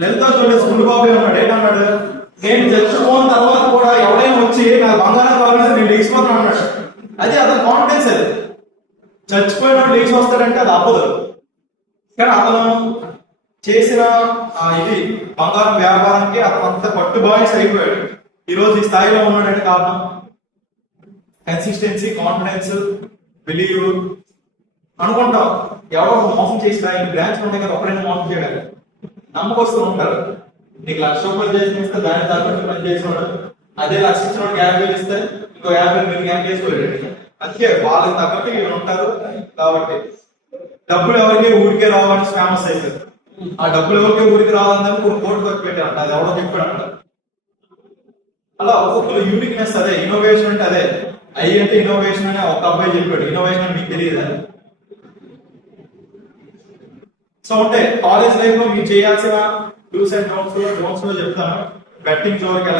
లలిత jewellers గుండుబాబు ఉన్నాడు. ఏంటన్నాడు, నేను చచ్చిపోయిన తర్వాత కూడా ఎవరైనా వచ్చి నాకు బంగారం కావాలంటే నేను లేచిపోతాను అన్నాడు. అది అతని కాన్ఫిడెన్స్. అది చచ్చిపోయిన లేచి వస్తాడంటే అది అవ్వదు. కానీ అతను చేసిన ఇది బంగారం వ్యాపారానికి అతను అంత పట్టుబాయిస్ అయిపోయాడు. ఈ రోజు ఈ స్థాయిలో ఉన్నాడంటే కారణం కన్సిస్టెన్సీ, కాన్ఫిడెన్స్, బిలీవ్. అనుకుంటాం ఎవరో మోసం చేసినా ఈ బ్రాంచ్ ఉంటాయి కదా, ఒకరైనా మోసం చేయగలరు. నమ్మకస్తూ ఉంటారు. నీకు ₹1,00,000 చేస్తే దాని తగ్గట్టు పని చేసినాడు. అదే 1,00,000 ఇచ్చినోడు 50,000 ఇస్తే ఇంకో 50,000 మీరు క్యాన్ చేసుకోలేదు. అందుకే వాళ్ళకి తగ్గట్టు వీళ్ళు ఉంటారు. కాబట్టి డబ్బులు ఎవరికి ఊరికే రావాలని ఫేమస్ అయిపోయింది. ఆ డబ్బులు ఎవరికి ఊరికి రావాలని కోర్టు ఖర్చు పెట్టారంట. అది ఎవరో చెప్పాడంట. అలా ఒక్కొక్కరు యూనిక్నెస్ అదే, ఇన్నోవేషన్ అంటే అదే. ఐ అంటే ఇన్నోవేషన్ అని ఒక అబ్బాయి చెప్పాడు. ఇన్నోవేషన్ అని మీకు తెలియదు. సో అంటే కాలేజ్ లైఫ్ లో మీరు చేయాల్సిన డూస్ అండ్ డోంట్స్ లో చెప్తాను. బెట్టింగ్ జోలికి